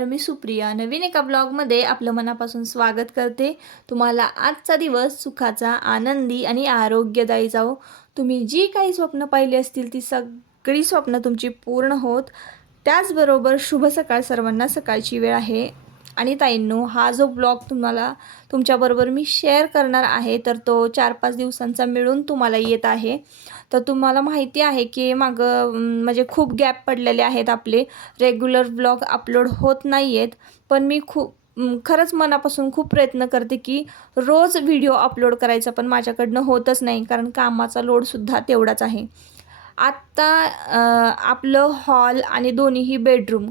नमस्कार मी सुप्रिया. नवीन एका ब्लॉगमध्ये आपलं मनापासून स्वागत करते. तुम्हाला आजचा दिवस सुखाचा आनंदी आणि आरोग्यदायी जावो. तुम्ही जी काही स्वप्न पाहिली असतील ती सगळी स्वप्न तुमची पूर्ण होत. त्याचबरोबर शुभ सकाळ सर्वांना सकाळची वेळ आहे. आणि ताईंनो हा जो ब्लॉग तुम्हाला तुमच्याबरोबर मी शेअर करणार आहे तर तो चार पाच दिवसांचा मिळून तुम्हाला येत आहे. तर तुम्हाला माहिती आहे की मागं म्हणजे खूप गॅप पडलेले आहेत आपले. रेग्युलर ब्लॉग अपलोड होत नाही आहेत पण मी खूप खरंच मनापासून खूप प्रयत्न करते की रोज व्हिडिओ अपलोड करायचा पण माझ्याकडनं होतच नाही कारण कामाचा लोडसुद्धा तेवढाच आहे. आत्ता आपलं हॉल आणि दोन्हीही बेडरूम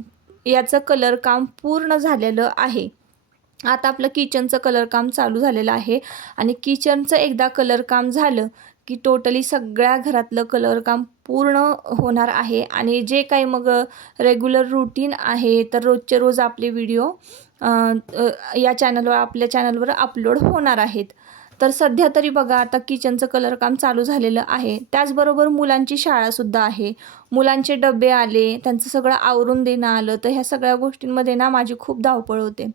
याचं कलर काम पूर्ण झालेलं आहे. आता आपलं किचनचं कलर काम चालू झालेलं आहे आणि किचनचं एकदा कलर काम झालं की टोटली सगळ्या घरातलं कलर काम पूर्ण होणार आहे. आणि जे काही मग रेग्युलर रुटीन आहे तर रोजचे रोज आपले व्हिडिओ या चॅनलवर आपल्या चॅनलवर अपलोड होणार आहेत. तर सध्या तरी बघा आता किचनचं कलर काम चालू झालेलं आहे. त्याचबरोबर मुलांची शाळासुद्धा आहे. मुलांचे डबे आले त्यांचं सगळं आवरून देणं आलं तर ह्या सगळ्या गोष्टींमध्ये ना माझी खूप धावपळ होते.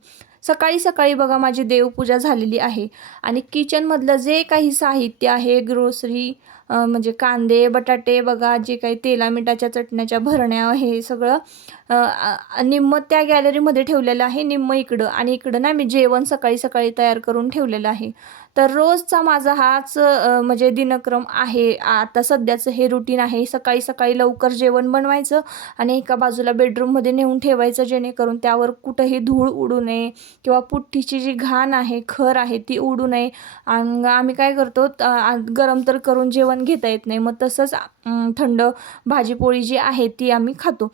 सकाळी सकाळी बघा माझी देवपूजा झालेली आहे. आणि किचनमधलं जे काही साहित्य आहे ग्रोसरी म्हणजे कांदे बटाटे बघा जे काही तेला मिठाच्या चटण्याच्या भरण्या हे सगळं निम्म त्या गॅलरीमध्ये ठेवलेलं आहे निम्म इकडं. आणि इकडं ना मी जेवण सकाळी सकाळी तयार करून ठेवलेलं आहे. तर रोजचा माझा हाच म्हणजे दिनक्रम आहे. आता सध्याचं हे रुटीन आहे. सकाळी सकाळी लवकर जेवण बनवायचं आणि एका बाजूला बेडरूममध्ये नेऊन ठेवायचं जेणेकरून त्यावर कुठंही धूळ उडू नये किंवा पुठ्ठीची जी घाण आहे खर आहे ती उडू नये. आणि आम्ही काय करतो गरम तर करून जेवण घेता येत नाही. मग तसंच थंड भाजीपोळी जी आहे ती आम्ही खातो.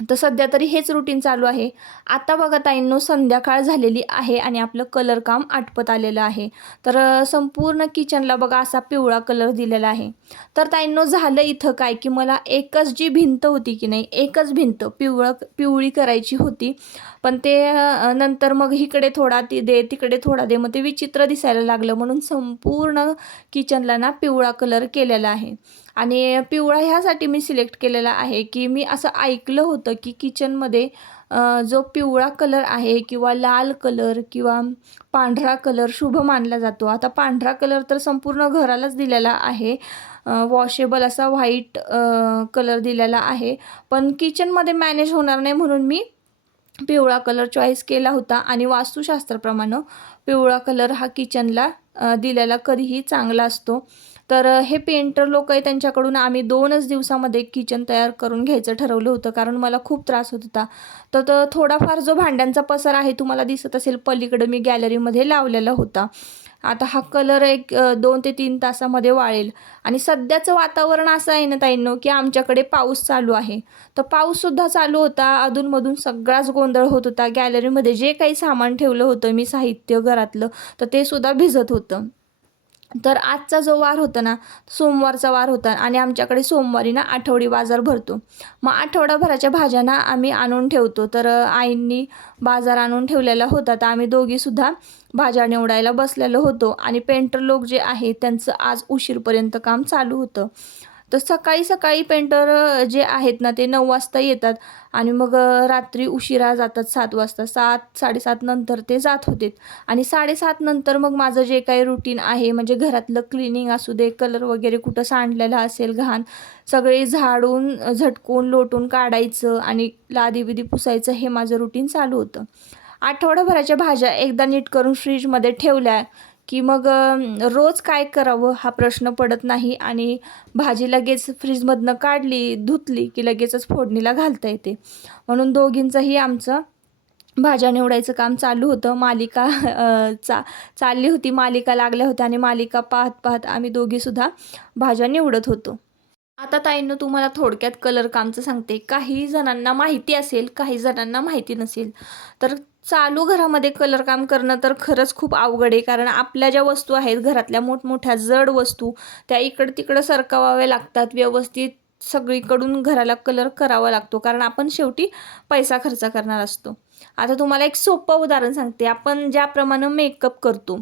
तर सध्या तरी हेच रुटीन चालू आहे. आता बघा ताईंनो संध्याकाळ झालेली आहे आणि आपलं कलर काम आटपत आलेलं आहे. तर संपूर्ण किचनला बघा असा पिवळा कलर दिलेला आहे. तर ताईंनो झालं इथं काय की मला एकच जी भिंत होती की नाही एकच भिंत पिवळं पिवळी करायची होती. पण ते नंतर मग इकडे थोडा ती दे तिकडे थोडा दे मग ते विचित्र दिसायला लागलं. म्हणून संपूर्ण किचनला ना पिवळा कलर केलेला आहे. आणि पिवळा ह्यासाठी मी सिलेक्ट केलेला आहे की मी असं ऐकलं होतं की किचनमध्ये जो पिवळा कलर आहे किंवा लाल कलर किंवा पांढरा कलर शुभ मानला जातो. आता पांढरा कलर तर संपूर्ण घरालाच दिलेला आहे. वॉशेबल असा व्हाईट कलर दिलेला आहे. पण किचनमध्ये मॅनेज होणार नाही म्हणून मी पिवळा कलर चॉईस केला होता आणि वास्तुशास्त्राप्रमाणे पिवळा कलर हा किचनला दिलेला कधीही चांगला असतो. तर हे पेंटर लोक आहे त्यांच्याकडून आम्ही दोनच दिवसामध्ये किचन तयार करून घ्यायचं ठरवलं होतं कारण मला खूप त्रास होत होता. तर थोडाफार जो भांड्यांचा पसार आहे तुम्हाला दिसत असेल पलीकडं मी गॅलरीमध्ये लावलेला होता. आता हा कलर एक दोन ते तीन तासामध्ये वाळेल. आणि सध्याचं वातावरण असं आहे ना ताईंनो की आमच्याकडे पाऊस चालू आहे. तर पाऊससुद्धा चालू होता अधूनमधून सगळाच गोंधळ होत होता. गॅलरीमध्ये जे काही सामान ठेवलं होतं मी साहित्य घरातलं तर ते सुद्धा भिजत होतं. तर आजचा जो वार होता ना सोमवारचा वार होता आणि आमच्याकडे सोमवारी ना आठवडी बाजार भरतो. मग आठवडाभराच्या भाज्या ना आम्ही आणून ठेवतो. तर आईंनी बाजार आणून ठेवलेला होता. तर आम्ही दोघीसुद्धा भाज्या निवडायला बसलेलो होतो आणि पेंटर लोक जे आहे त्यांचं आज उशीरपर्यंत काम चालू होतं. तर सकाळी सकाळी पेंटर जे आहेत ना ते नऊ वाजता येतात आणि मग रात्री उशिरा जातात सात वाजता. सात साडेसात नंतर ते जात होते. आणि साडेसात नंतर मग माझं जे काही रुटीन आहे म्हणजे घरातलं क्लिनिंग असू दे कलर वगैरे कुठं सांडलेलं असेल घाण सगळे झाडून झटकून लोटून काढायचं आणि लादी बिदी पुसायचं हे माझं रुटीन चालू होतं. आठवडाभराच्या भाज्या एकदा नीट करून फ्रीजमध्ये ठेवल्या की मग रोज काय करावं हा प्रश्न पडत नाही आणि भाजी लगेच फ्रीजमधनं काढली धुतली की लगेचच फोडणीला घालता येते. म्हणून दोघींचंही आमचं भाज्या निवडायचं काम चालू होतं. मालिका चा चालली होती मालिका लागल्या होत्या आणि मालिका पाहत पाहत आम्ही दोघीसुद्धा भाज्या निवडत होतो. आता ताईंनं तुम्हाला थोडक्यात कलर कामचं सांगते. काही जणांना माहिती असेल काही जणांना माहिती नसेल तर चालू घरामध्ये कलर काम करणं तर खरंच खूप अवघड आहे. कारण आपल्या ज्या वस्तू आहेत घरातल्या मोठमोठ्या जड वस्तू त्या इकडं तिकडं सरकवाव्या लागतात. व्यवस्थित सगळीकडून घराला कलर करावा लागतो. कारण आपण शेवटी पैसा खर्च करणार असतो. आता तुम्हाला एक सोपं उदाहरण सांगते. आपण ज्याप्रमाणे मेकअप करतो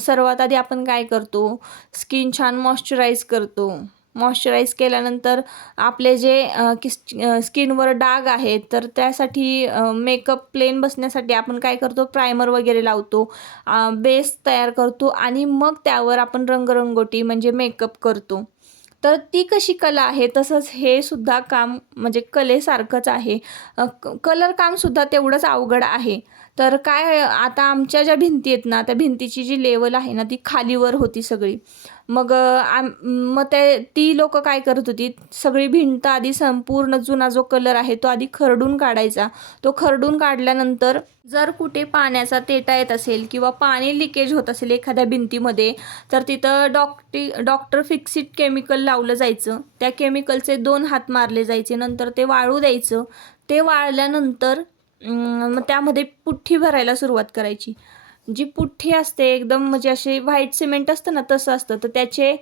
सर्वात आधी आपण काय करतो? स्किन छान मॉइश्चराईज करतो. मॉइश्चराईज केल्यानंतर आपले जे किस स्किनवर डाग आहेत तर त्यासाठी मेकअप प्लेन बसण्यासाठी आपण काय करतो? प्रायमर वगैरे लावतो बेस तयार करतो आणि मग त्यावर आपण रंगरंगोटी म्हणजे मेकअप करतो. तर ती कशी कला आहे? तसंच हे सुद्धा काम म्हणजे कलेसारखंच आहे. कलर कामसुद्धा तेवढंच अवघड आहे. तर काय आता आमच्या ज्या भिंती आहेत ना त्या भिंतीची जी लेवल आहे ना ती खालीवर होती सगळी. मग आम मग ते ती लोक काय करत होती? सगळी भिंत आधी संपूर्ण जुना जो कलर आहे तो आधी खरडून काढायचा. तो खरडून काढल्यानंतर जर कुठे पाण्याचा तेटा येत असेल किंवा पाणी लिकेज होत असेल एखाद्या भिंतीमध्ये तर तिथं डॉक्टी डॉक्टर फिक्सिट केमिकल लावलं जायचं. त्या केमिकलचे दोन हात मारले जायचे. नंतर ते वाळू द्यायचं. ते वाळल्यानंतर मग त्यामध्ये पुठ्ठी भरायला सुरुवात करायची. जी पुठ्ठी असते एकदम म्हणजे असे व्हाईट सिमेंट असतं ना तसं असतं. तर त्याचे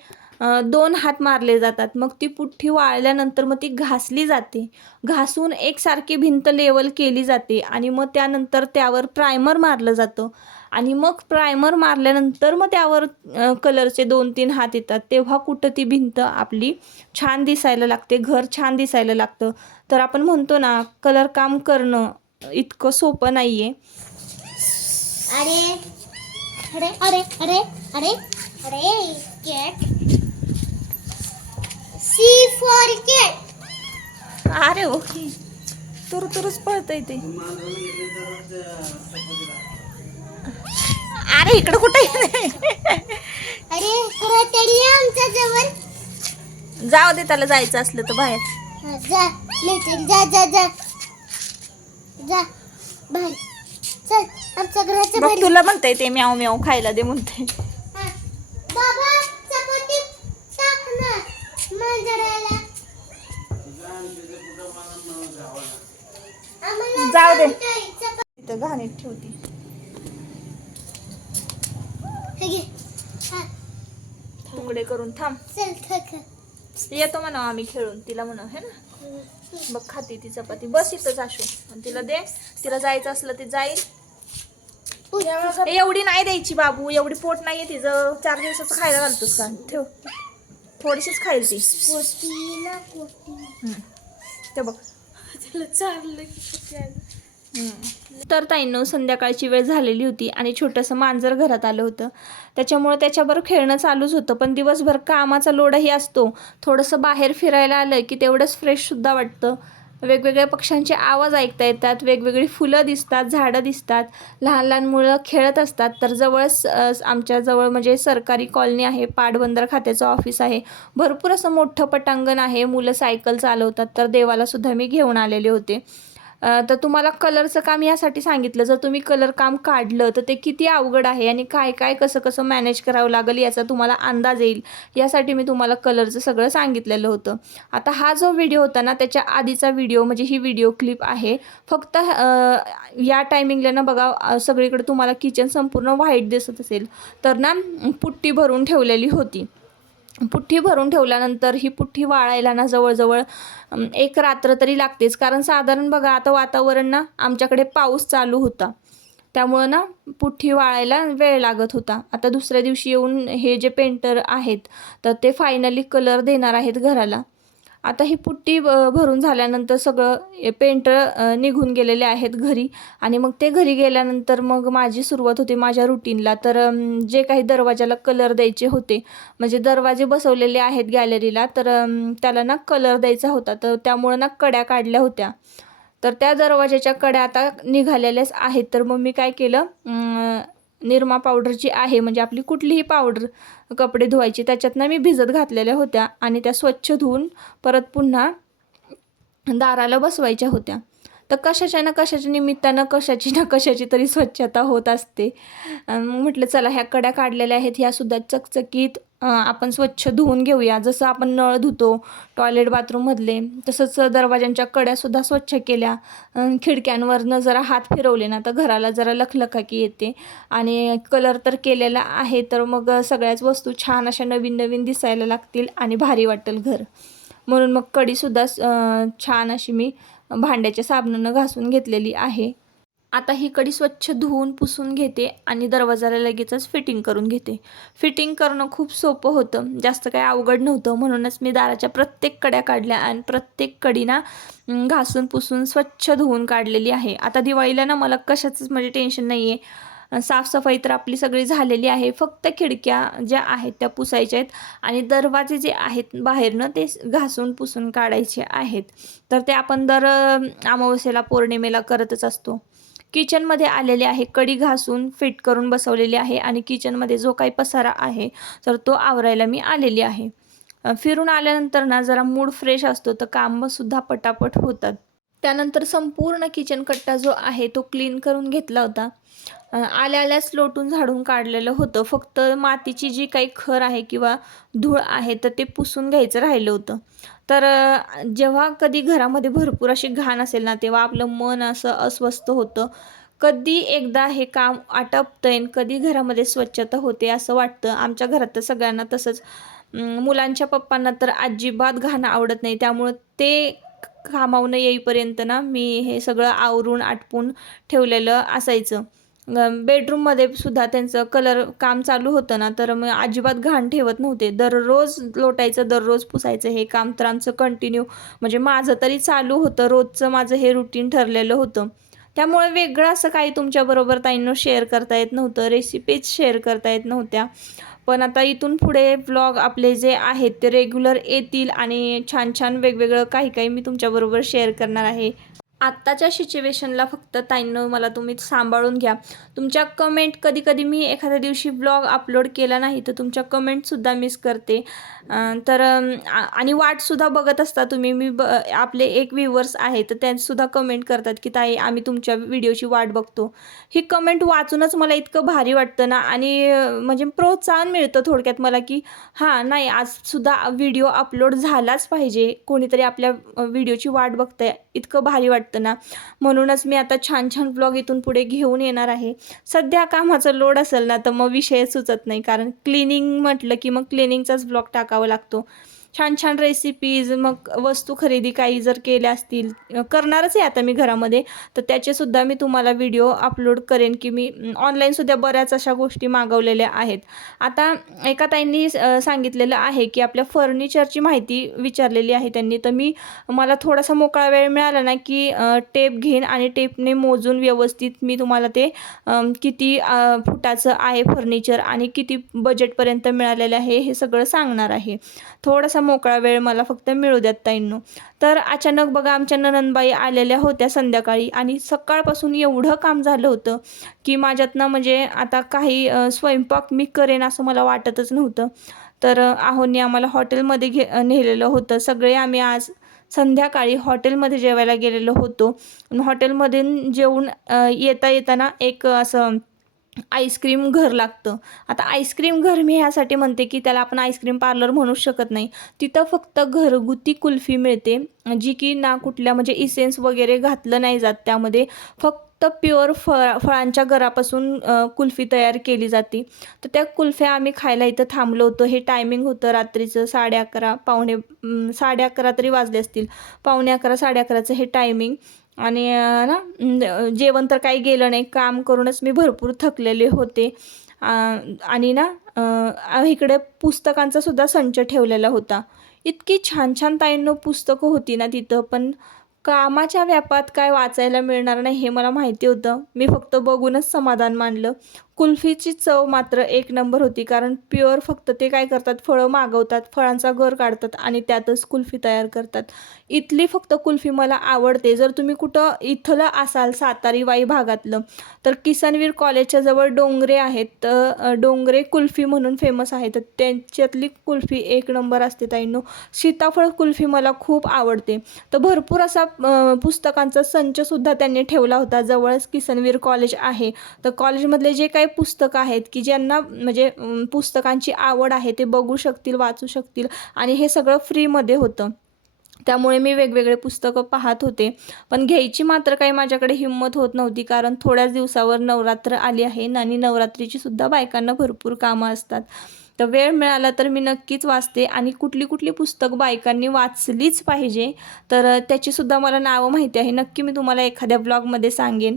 दोन हात मारले जातात. मग ती पुठ्ठी वाळल्यानंतर मग ती घासली जाते. घासून एकसारखी भिंत लेवल केली जाते आणि मग त्यानंतर त्यावर प्रायमर मारलं जातं. आणि मग प्रायमर मारल्यानंतर मग त्यावर कलरचे दोन तीन हात येतात. तेव्हा कुठं ती भिंत आपली छान दिसायला लागते. घर छान दिसायला लागतं. तर आपण म्हणतो ना कलर काम करणं इतकं सोपं नाही आहे अरे अरे अरे अरे अरे अरे कॅट सी फॉर कॅट अरे ओके. तुर तुरच पळतंय ते. अरे इकडं कुठे अरे तरी आमच्या जवळ. जाऊ दे त्याला जायचं असलं तर बाहेर. जा जा जा जा. जा बाहेर. चल. आमच्या घराच्या बघ बाहेर तुला म्हणताय ते म्याव म्याव खायला दे म्हणते हा. बाबा चपाती टाक ना. मांजराला. आम्हाला जाऊ दे. चालतंय, चपाती इथं घाणीत ठेवते. हे घे. हा, करून थांब. चल खा खा येतो म्हणा आम्ही खेळून तिला म्हणा है ना? बघ खाती ती चपाती. बस इथंच असू आणि तिला दे. तिला जायचं असलं ते जाईल. एवढी नाही द्यायची बाबू एवढी पोट नाहीये तिचं. चार दिवसाचं खायला घालतोस का? ठेव. थोडीशीच खाईल ती. ते बघ. तर ताईंनो संध्याकाळची वेळ झालेली होती आणि छोटंसं मांजर घरात आलं होतं. त्याच्यामुळं त्याच्याबरोबर खेळणं चालूच होतं पण दिवसभर कामाचा लोडही असतो. थोडंसं बाहेर फिरायला आलं की तेवढंच फ्रेशसुद्धा वाटतं. वेगवेगळ्या पक्ष्यांचे आवाज ऐकता येतात वेगवेगळी फुलं दिसतात झाडं दिसतात लहान लहान मुलं खेळत असतात. तर जवळच अ, आमच्या जवळ म्हणजे सरकारी कॉलनी आहे पाटबंदर खात्याचं ऑफिस आहे. भरपूर असं मोठं पटांगण आहे मुलं सायकल चालवतात. तर देवालासुद्धा मी घेऊन आलेले होते. तर तुम्हाला कलरचं काम यासाठी सांगितलं. जर तुम्ही कलर काम काढलं तर ते किती अवघड आहे आणि काय काय कसं कसं मॅनेज करावं लागेल याचा तुम्हाला अंदाज येईल. यासाठी मी तुम्हाला कलरचं सगळं सांगितलेलं होतं. आता हा जो व्हिडिओ होता ना त्याच्या आधीचा व्हिडिओ म्हणजे ही व्हिडिओ क्लिप आहे. फक्त या टायमिंगला ना बघा सगळीकडे तुम्हाला किचन संपूर्ण व्हाईट दिसत असेल. तर ना पुट्टी भरून ठेवलेली होती. पुठ्ठी भरून ठेवल्यानंतर ही पुठ्ठी वाळायला ना जवळजवळ एक रात्र तरी लागतेच. कारण साधारण बघा आता वातावरण ना आमच्याकडे पाऊस चालू होता. त्यामुळं ना पुठ्ठी वाळायला वेळ लागत होता. आता दुसऱ्या दिवशी येऊन हे जे पेंटर आहेत तर ते फायनली कलर देणार आहेत घराला. आता ही पुट्टी ब- भरून झाल्यानंतर सगळं पेंटर निघून गेलेले आहेत घरी. आणि मग ते घरी गेल्यानंतर मग माझी सुरुवात होती माझ्या रुटीनला तर जे काही दरवाजाला कलर द्यायचे होते म्हणजे दरवाजे बसवलेले आहेत गॅलरीला तर त्याला ना कलर द्यायचा होता. तर त्यामुळं ना कड्या काढल्या होत्या. तर त्या दरवाजाच्या कड्या आता निघालेल्याच आहेत. तर मग मी काय केलं निरमा पावडर जी आहे म्हणजे आपली कुठलीही पावडर कपडे धुवायची त्याच्यातनं मी भिजत घातलेल्या होत्या आणि त्या स्वच्छ धुवून परत पुन्हा दाराला बसवायच्या होत्या. तर कशाच्या ना कशाच्या निमित्तानं कशाची ना कशाची तरी स्वच्छता होत असते. म्हटलं चला ह्या कड्या काढलेल्या आहेत ह्यासुद्धा चकचकीत आपण स्वच्छ धुवून घेऊया. जसं आपण नळ धुतो टॉयलेट बाथरूममधले तसंच दरवाजांच्या कड्यासुद्धा स्वच्छ केल्या. खिडक्यांवरनं जरा हात फिरवले ना तर घराला जरा लखलखाकी येते. आणि कलर तर केलेला आहे तर मग सगळ्याच वस्तू छान अशा नवीन नवीन दिसायला लागतील आणि भारी वाटेल घर. म्हणून मग कडीसुद्धा छान अशी मी भांड्याच्या साबणानं घासून घेतलेली आहे. आता ही कडी स्वच्छ धुवून पुसून घेते आणि दरवाजाला लगेचच फिटिंग करून घेते. फिटिंग करणं खूप सोपं होतं. जास्त काही अवघड नव्हतं. म्हणूनच मी दाराच्या प्रत्येक कड्या काढल्या आणि प्रत्येक कडीना घासून पुसून स्वच्छ धुवून काढलेली आहे. आता दिवाळीला ना मला कशाचंच म्हणजे टेन्शन नाही आहे साफसफाई तर आपली सगळी झालेली आहे. फक्त खिडक्या ज्या आहेत त्या पुसायच्या आहेत आणि दरवाजे जे आहेत बाहेरनं ते घासून पुसून काढायचे आहेत. तर ते आपण दर अमावस्येला पौर्णिमेला करतच असतो. किचनमध्ये आलेले आहे. कडी घासून फिट करून बसवलेली आहे आणि किचनमध्ये जो काही पसारा आहे तर तो आवरायला मी आलेली आहे. फिरून आल्यानंतर ना जरा मूड फ्रेश असतो तर कामंसुद्धा पटापट होतात. त्यानंतर संपूर्ण किचन कट्टा जो आहे तो क्लीन करून घेतला होता. आल्या आल्याच लोटून झाडून काढलेलं होतं. फक्त मातीची जी काही खर आहे किंवा धूळ आहे तर ते पुसून घ्यायचं राहिलं होतं. तर जेव्हा कधी घरामध्ये भरपूर अशी घाण असेल ना तेव्हा आपलं मन असं अस्वस्थ होतं. कधी एकदा हे काम आटपतंय आणि कधी घरामध्ये स्वच्छता होते असं वाटतं. आमच्या घरात तर सगळ्यांना तसंच. मुलांच्या पप्पांना तर अजिबात घाण आवडत नाही. त्यामुळं ते कामावून येईपर्यंत ना मी हे सगळं आवरून आटपून ठेवलेलं असायचं. बेडरूममध्ये सुद्धा त्यांचं कलर काम चालू होतं ना तर मग अजिबात घाण ठेवत नव्हते. दररोज लोटायचं दररोज पुसायचं हे काम तर आमचं कंटिन्यू म्हणजे माझं तरी चालू होतं. रोजचं माझं हे रुटीन ठरलेलं होतं. त्यामुळे वेगळं असं काही तुमच्याबरोबर ताईंनो शेअर करता येत नव्हतं. रेसिपीज शेअर करता येत नव्हत्या. पण आता इथून पुढे व्लॉग आपले जे आहेत ते रेग्युलर येतील आणि छान छान वेगवेगळं काही काही मी तुमच्याबरोबर शेअर करणार आहे. आत्ताच्या सिच्युएशनला फक्त ताईंनो मला तुम्ही सांभाळून घ्या. तुमच्या कमेंट कधी कधी मी एखाद्या दिवशी ब्लॉग अपलोड केला नाही तर तुमच्या कमेंटसुद्धा मिस करते. तर आणि वाटसुद्धा बघत असता तुम्ही. मी ब आपले एक व्ह्युअर्स आहे तर त्यांसुद्धा कमेंट करतात की ताई आम्ही तुमच्या व्हिडिओची वाट बघतो. ही कमेंट वाचूनच मला इतकं भारी वाटतं ना आणि म्हणजे प्रोत्साहन मिळतं थोडक्यात मला की हां नाही आजसुद्धा व्हिडिओ अपलोड झालाच पाहिजे. कोणीतरी आपल्या व्हिडिओची वाट बघतंय. इतकं भारी वाटतं ना. म्हणूनच मी आता छान छान ब्लॉग इथून पुढे घेऊन येणार आहे. सध्या कामाचा लोड असेल ना तर मग विषय सुचत नाही. कारण क्लिनिंग म्हटलं की मग क्लिनिंगचाच ब्लॉग टाकावा लागतो. छान छान रेसिपीज मग वस्तू खरेदी काही जर केल्या असतील करणारच आहे आता मी घरामध्ये तर त्याचेसुद्धा मी तुम्हाला व्हिडिओ अपलोड करेन की मी ऑनलाईनसुद्धा बऱ्याच अशा गोष्टी मागवलेल्या आहेत. आता एका ताईंनी सांगितलेलं आहे की आपल्या फर्निचरची माहिती विचारलेली आहे त्यांनी तर मी मला थोडासा मोकळा वेळ मिळाला ना की टेप घेईन आणि टेपने मोजून व्यवस्थित मी तुम्हाला ते किती फुटाचं आहे फर्निचर आणि किती बजेटपर्यंत मिळालेलं आहे हे सगळं सांगणार आहे. थोडासा मोकळा वेळ मला फक्त मिळू द्यात ताईंनो. तर अचानक बघा आमच्या ननंदबाई आलेल्या होत्या संध्याकाळी आणि सकाळपासून एवढं काम झालं होतं की माझ्यातनं म्हणजे आता काही स्वयंपाक मी करेन असं मला वाटतच नव्हतं. तर आहोनी आम्हाला हॉटेलमध्ये घे नेलेलं होतं. सगळे आम्ही आज संध्याकाळी हॉटेलमध्ये जेवायला गेलेलो होतो. हॉटेलमधून जेवून येता येताना एक असं आईस्क्रीम घर लागतं. आता आईस्क्रीम घर मी ह्यासाठी म्हणते की त्याला आपण आईस्क्रीम पार्लर म्हणू शकत नाही. तिथं फक्त घरगुती कुल्फी मिळते जी की ना कुठल्या म्हणजे इसेन्स वगैरे घातलं नाही जात. त्यामध्ये फक्त प्युअर फळ फळांच्या घरापासून कुल्फी तयार केली जाते. तर त्या कुल्फ्या आम्ही खायला इथं थांबलो होतो. हे टायमिंग होतं रात्रीचं साडे अकरा पावणे साडे अकरा तरी वाजले असतील. पावणे अकरा साडे अकराचं हे टायमिंग आणि ना जेवण तर काही गेलं नाही. काम करूनच मी भरपूर थकलेले होते. आणि ना इकडे पुस्तकांचा सुद्धा संच ठेवलेला होता. इतकी छान छान ताईंनो पुस्तकं होती ना तिथं पण कामाच्या व्यापात काय वाचायला मिळणार नाही हे मला माहिती होतं. मी फक्त बघूनच समाधान मानलं. कुल्फीची चव मात्र एक नंबर होती कारण प्युअर फक्त ते काय करतात फळं मागवतात फळांचा घर काढतात आणि त्यातच कुल्फी तयार करतात. इथली फक्त कुल्फी मला आवडते. जर तुम्ही कुठं इथलं असाल सातारी वाई भागातलं तर किसनवीर कॉलेजच्या जवळ डोंगरे आहेत. तर डोंगरे कुल्फी म्हणून फेमस आहे. तर त्यांच्यातली कुल्फी एक नंबर असते ताईंनो. सीताफळ कुल्फी मला खूप आवडते. तर भरपूर असा पुस्तकांचा संचसुद्धा त्यांनी ठेवला होता. जवळच किसनवीर कॉलेज आहे. तर कॉलेजमधले जे काही पुस्तकं आहेत की ज्यांना म्हणजे पुस्तकांची आवड आहे ते बघू शकतील वाचू शकतील आणि हे सगळं फ्रीमध्ये होतं. त्यामुळे मी वेगवेगळे पुस्तकं पाहत होते. पण घ्यायची मात्र काही माझ्याकडे हिंमत होत नव्हती कारण थोड्याच दिवसावर नवरात्र आली आहे आणि नवरात्रीची सुद्धा बायकांना भरपूर कामं असतात. तर वेळ मिळाला तर मी नक्कीच वाचते आणि कुठली कुठली पुस्तक बायकांनी वाचलीच पाहिजे. तर त्याचीसुद्धा मला नावं माहिती आहे. नक्की मी तुम्हाला एखाद्या ब्लॉगमध्ये सांगेन.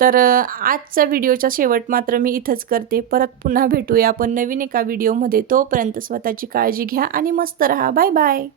तर आजचा व्हिडिओचा शेवट मात्र मी इथंच करते. परत पुन्हा भेटूया आपण नवीन एका व्हिडिओमध्ये. तोपर्यंत स्वतःची काळजी घ्या आणि मस्त रहा. Bye bye.